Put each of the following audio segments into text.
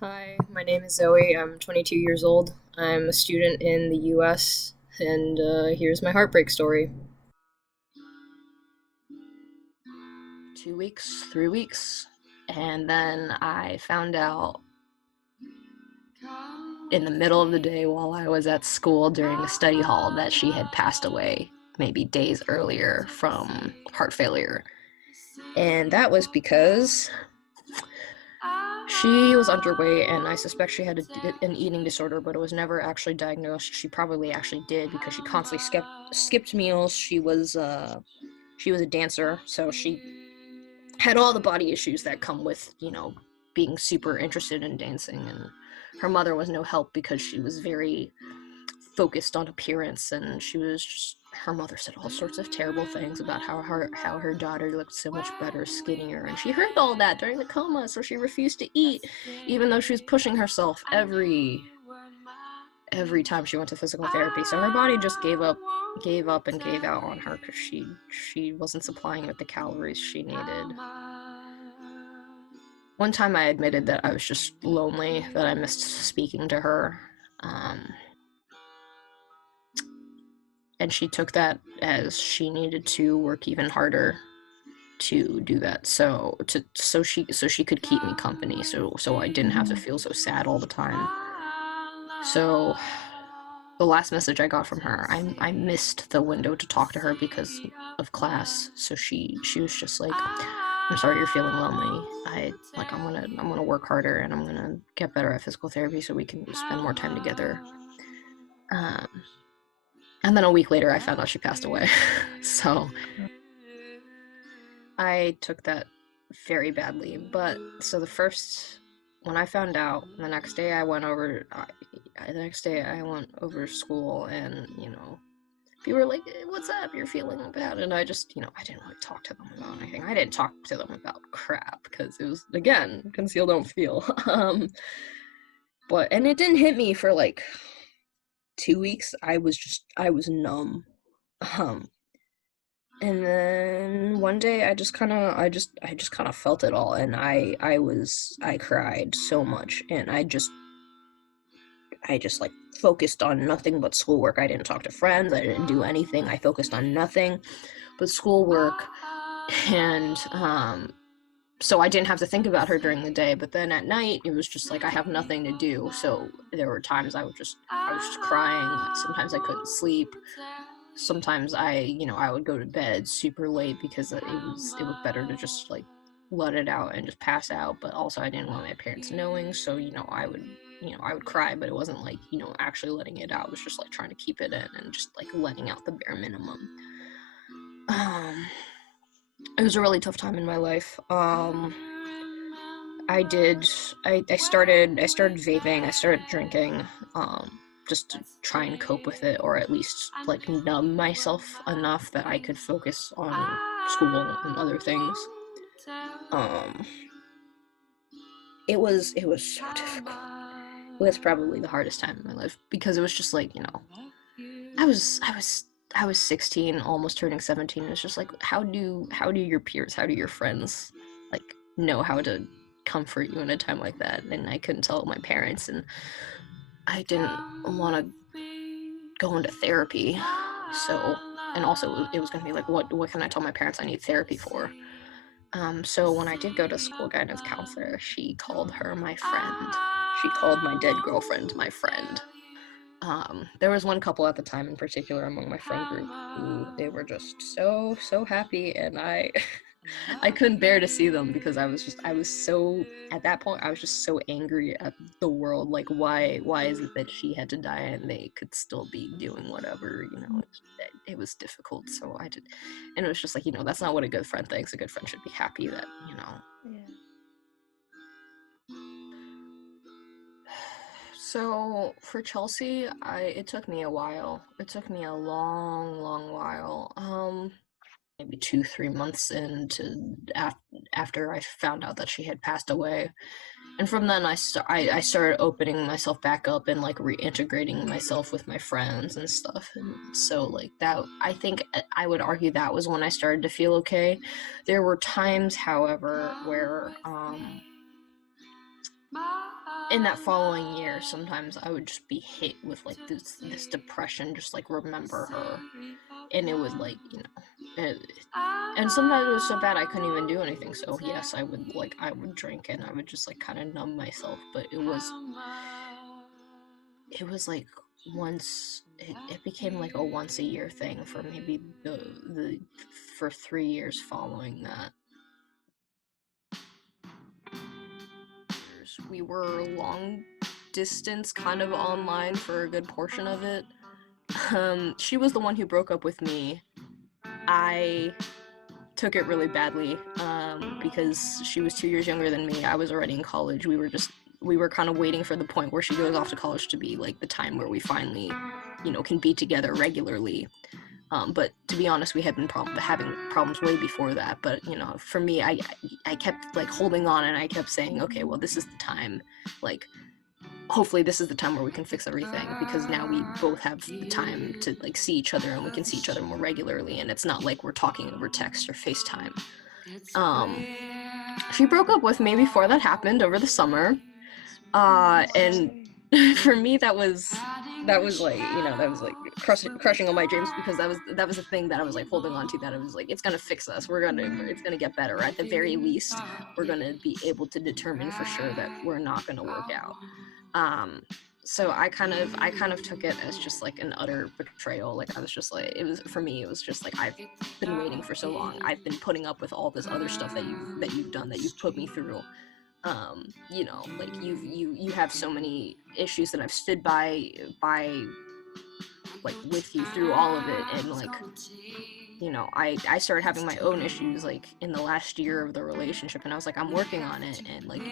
Hi, my name is Zoe. I'm 22 years old. I'm a student in the US, and here's my heartbreak story. 2 weeks, 3 weeks, and then I found out in the middle of the day while I was at school during a study hall that she had passed away maybe days earlier from heart failure. And that was because she was underweight, and I suspect she had an eating disorder, but it was never actually diagnosed. She probably actually did because she constantly skipped meals. She was a dancer, so she had all the body issues that come with, being super interested in dancing. And her mother was no help because she was very focused on appearance, and her mother said all sorts of terrible things about how her daughter looked so much better skinnier, and she heard all that during the coma, so she refused to eat even though she was pushing herself every time she went to physical therapy. So her body just gave up and gave out on her because she wasn't supplying it with the calories she needed. One time I admitted that I was just lonely, that I missed speaking to her. Um, and she took that as she needed to work even harder to do that, so she could keep me company, so I didn't have to Mhm. feel so sad all the time. So the last message I got from her, I missed the window to talk to her because of class. So she was just like, "I'm sorry you're feeling lonely. I'm gonna work harder, and I'm gonna get better at physical therapy so we can spend more time together." Um, and then a week later, I found out she passed away. So I took that very badly. But so when I found out, the next day I went over to school, and people were like, "What's up? You're feeling bad?" And I just, I didn't really talk to them about anything. I didn't talk to them about crap because it was, again, conceal, don't feel. And it didn't hit me for like 2 weeks. I was numb. Um, and then one day I just kind of felt it all, and I cried so much, and I just like focused on nothing but schoolwork. I didn't talk to friends. I didn't do anything. I focused on nothing but schoolwork. And so I didn't have to think about her during the day, but then at night it was just like I have nothing to do. So there were times I was just crying. Sometimes I couldn't sleep. Sometimes I would go to bed super late because it was better to just like let it out and just pass out, but also I didn't want my parents knowing, so I would cry, but it wasn't like actually letting it out. It was just like trying to keep it in and just like letting out the bare minimum. um it was a really tough time in my life. I did I started vaping, I started drinking, just to try and cope with it, or at least like numb myself enough that I could focus on school and other things. Um it was so difficult. It was probably the hardest time in my life because it was just like, I was 16, almost turning 17. It's just like, how do your peers, how do your friends like know how to comfort you in a time like that? And I couldn't tell my parents, and I didn't want to go into therapy. So, and also it was going to be like, what can I tell my parents I need therapy for? So when I did go to school guidance counselor, she called her my friend. She called my dead girlfriend my friend. There was one couple at the time in particular among my friend group who they were just so happy, and I I couldn't bear to see them because I was so, at that point I was just so angry at the world. Like, why is it that she had to die and they could still be doing whatever? It was difficult. So I did, and it was just like, that's not what a good friend thinks. A good friend should be happy that. Yeah. So for Chelsea, I it took me a while. It took me a long while. Maybe 2, 3 months after I found out that she had passed away, and from then I started opening myself back up and like reintegrating myself with my friends and stuff. And so like that, I think I would argue that was when I started to feel okay. There were times, however, where in that following year, sometimes I would just be hit with like this depression, just like remember her, and it would like and sometimes it was so bad I couldn't even do anything. So yes, I would drink and I would just like kind of numb myself. But it was like it became like a once a year thing for maybe the for 3 years following that. We were long distance kind of online for a good portion of it. She was the one who broke up with me. I took it really badly because she was 2 years younger than me. I was already in college. We were kind of waiting for the point where she goes off to college to be like the time where we finally, can be together regularly. But to be honest, we had been having problems way before that. But for me, I kept like holding on, and I kept saying, okay, well, this is the time. Like, hopefully, this is the time where we can fix everything, because now we both have the time to like see each other, and we can see each other more regularly, and it's not like we're talking over text or FaceTime. Um, she broke up with me before that happened over the summer, and for me that was like that was like crushing all my dreams, because that was the thing that I was like holding on to, that I was like, it's gonna fix us, it's gonna get better, at the very least we're gonna be able to determine for sure that we're not gonna work out. um so I kind of took it as just like an utter betrayal. Like, I was just like, it was, for me, it was just like, I've been waiting for so long, I've been putting up with all this other stuff that you've done, that you've put me through. Like, you have so many issues that I've stood by like with you through all of it, and like, I started having my own issues like in the last year of the relationship, and I was like, I'm working on it, and like,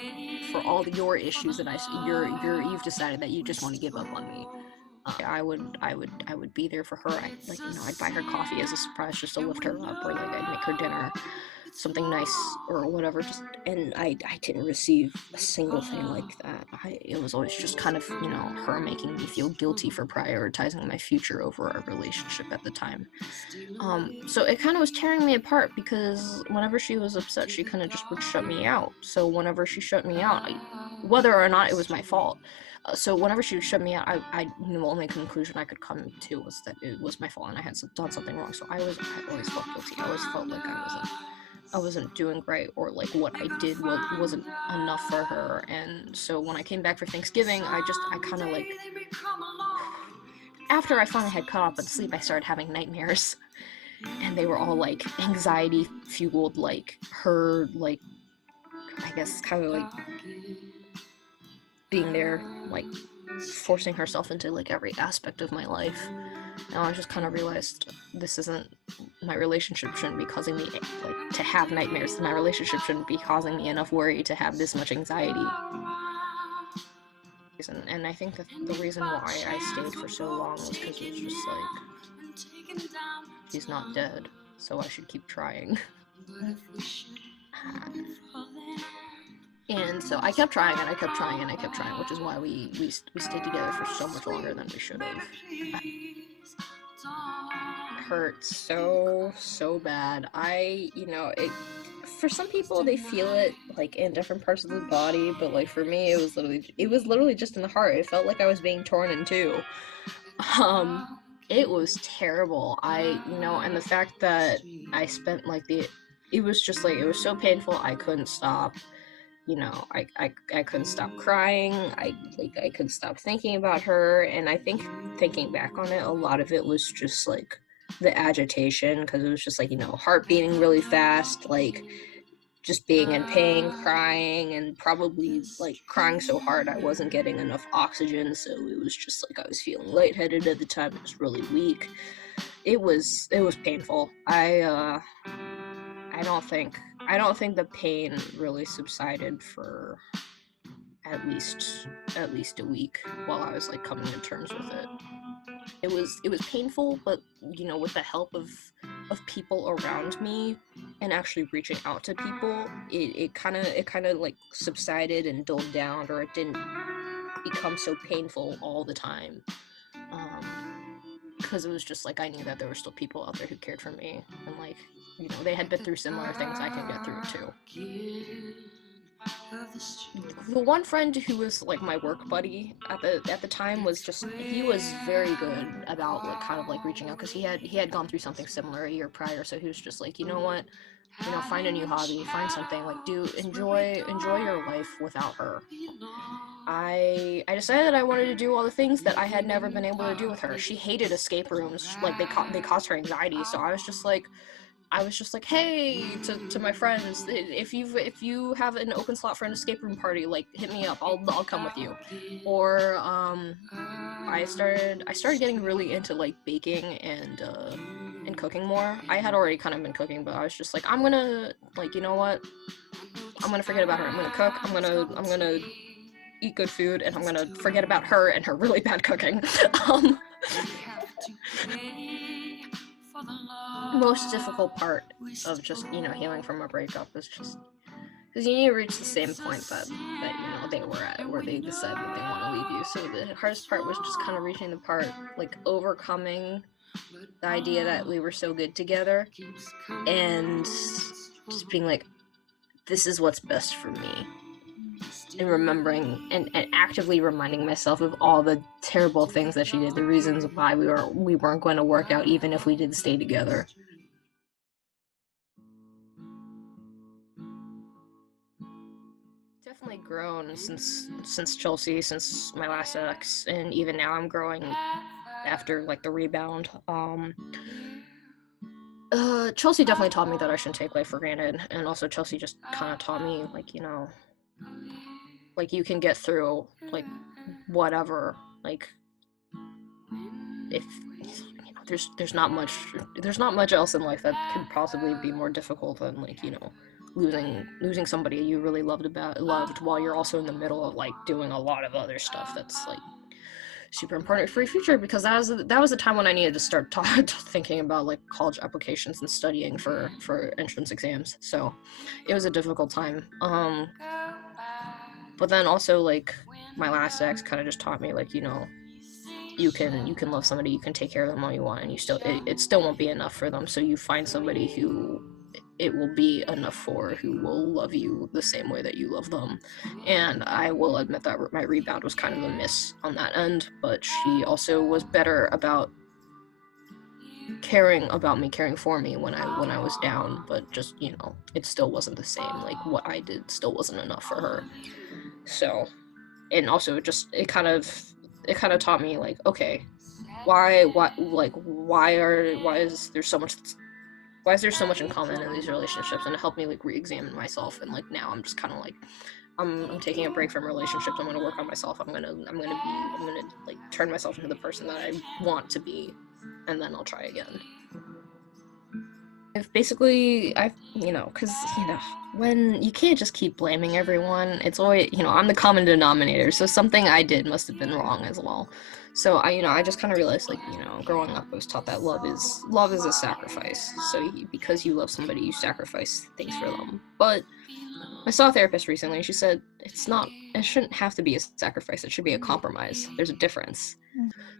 for all your issues that you've decided that you just want to give up on me. I would be there for her. I'd buy her coffee as a surprise just to lift her up, or like I'd make her dinner, something nice or whatever. Just and I didn't receive a single thing like that. It was always just kind of her making me feel guilty for prioritizing my future over our relationship at the time. So it kind of was tearing me apart, because whenever she was upset, she kind of just would shut me out. So whenever she shut me out, whether or not it was my fault, so whenever she would shut me out, the only conclusion I could come to was that it was my fault and I had done something wrong. So I always felt guilty. I always felt like I wasn't doing right, or like what I did wasn't enough for her. And so when I came back for Thanksgiving, I kind of like, after I finally had caught up with sleep, I started having nightmares, and they were all like anxiety fueled, like her, like, I guess kind of like being there, like forcing herself into like every aspect of my life. And I just kind of realized, this isn't, my relationship shouldn't be causing me like to have nightmares. My relationship shouldn't be causing me enough worry to have this much anxiety. And I think that the reason why I stayed for so long was because it was just like, she's not dead, so I should keep trying. And so I kept trying, and I kept trying, and I kept trying, which is why we stayed together for so much longer than we should have. Hurt so bad. For some people, they feel it like in different parts of the body, but like for me, it was literally just in the heart. It felt like I was being torn in two. Um, it was terrible. And the fact that I spent like it was just like, it was so painful. I couldn't stop. I couldn't stop crying. I couldn't stop thinking about her. And I think, thinking back on it, a lot of it was just like the agitation, because it was just like, heart beating really fast, like just being in pain, crying, and probably like crying so hard I wasn't getting enough oxygen. So it was just like, I was feeling lightheaded at the time. It was really weak. It was painful. I don't think the pain really subsided for at least a week, while I was like coming to terms with it. It was painful, but with the help of people around me, and actually reaching out to people, it kind of like subsided and dulled down, or it didn't become so painful all the time. Because it was just like, I knew that there were still people out there who cared for me, and like, they had been through similar things. I can get through it too. The one friend who was like my work buddy at the time was just, he was very good about like kind of like reaching out, because he had gone through something similar a year prior. So he was just like, you know what, find a new hobby, find something, like do enjoy your life without her. I decided that I wanted to do all the things that I had never been able to do with her. She hated escape rooms, like they caused her anxiety. So I was just like, hey, to my friends, if you have an open slot for an escape room party, like hit me up. I'll come with you. Or I started getting really into like baking and cooking more. I had already kind of been cooking, but I was just like, I'm gonna, like, you know what? I'm gonna forget about her. I'm gonna cook. I'm gonna eat good food, and I'm gonna forget about her and her really bad cooking. um, Most difficult part of just healing from a breakup is just because you need to reach the same point that they were at, where they decide that they want to leave you. So the hardest part was just kind of reaching the part, like overcoming the idea that we were so good together, and just being like, this is what's best for me, and remembering and actively reminding myself of all the terrible things that she did, the reasons why we weren't going to work out even if we did stay together. Definitely grown since Chelsea, since my last ex, and even now I'm growing after like the rebound. Chelsea definitely taught me that I shouldn't take life for granted, and also Chelsea just kind of taught me, like, like you can get through like whatever, like, if there's not much else in life that could possibly be more difficult than, like, losing somebody you really loved while you're also in the middle of like doing a lot of other stuff that's like super important for your future, because that was the time when I needed to start thinking about like college applications and studying for entrance exams. So it was a difficult time. But then also, like, my last ex kind of just taught me, like, you can love somebody, you can take care of them all you want, and it still won't be enough for them. So you find somebody who it will be enough for, who will love you the same way that you love them. And I will admit that my rebound was kind of a miss on that end, but she also was better about caring about me, caring for me when I was down. But just, it still wasn't the same. Like, what I did still wasn't enough for her. So, and also it kind of taught me, like, okay, why is there so much in common in these relationships, and it helped me like re-examine myself. And like now I'm just kind of like, I'm taking a break from relationships. I'm going to work on myself. I'm going to like turn myself into the person that I want to be, and then I'll try again. I've basically, because, when you can't just keep blaming everyone, it's always, I'm the common denominator, so something I did must have been wrong as well. So I just kind of realized, like, growing up, I was taught that love is a sacrifice. So because you love somebody, you sacrifice things for them. But I saw a therapist recently, and she said it shouldn't have to be a sacrifice. It should be a compromise. There's a difference.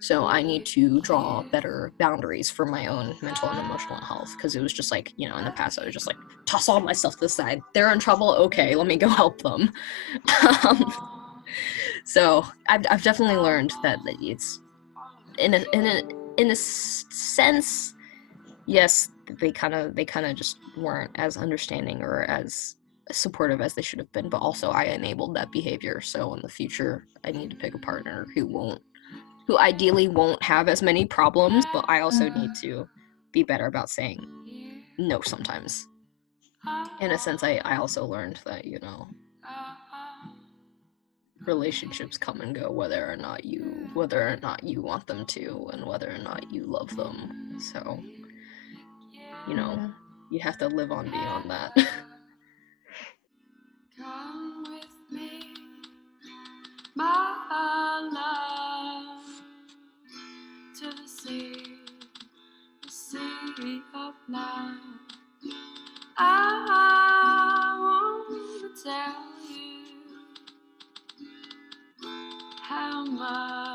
So I need to draw better boundaries for my own mental and emotional health, because it was just like, in the past I was just like, toss all myself to the side. They're in trouble. Okay, let me go help them. um, so I've definitely learned that it's in a sense, yes, they kind of just weren't as understanding or as supportive as they should have been, but also I enabled that behavior. So in the future, I need to pick a partner who ideally won't have as many problems, but I also need to be better about saying no sometimes. In a sense, I also learned that, relationships come and go, whether or not you want them to, and whether or not you love them. So, you know, you have to live on beyond that. Come with me, my love, to the sea of love. I want to tell you how much